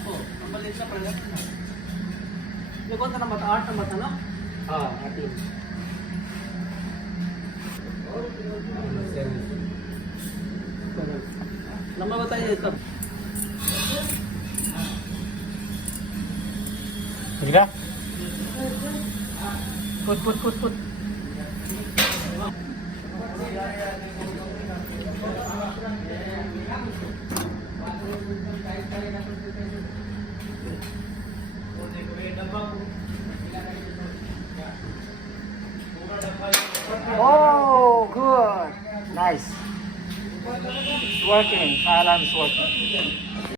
po. Ang maliit na pala. Lagot na mata, art na mata, no? Ating. Lama ba tayo ito? Sige na. Put. Oh, good. Nice. It's working. Alarm's working.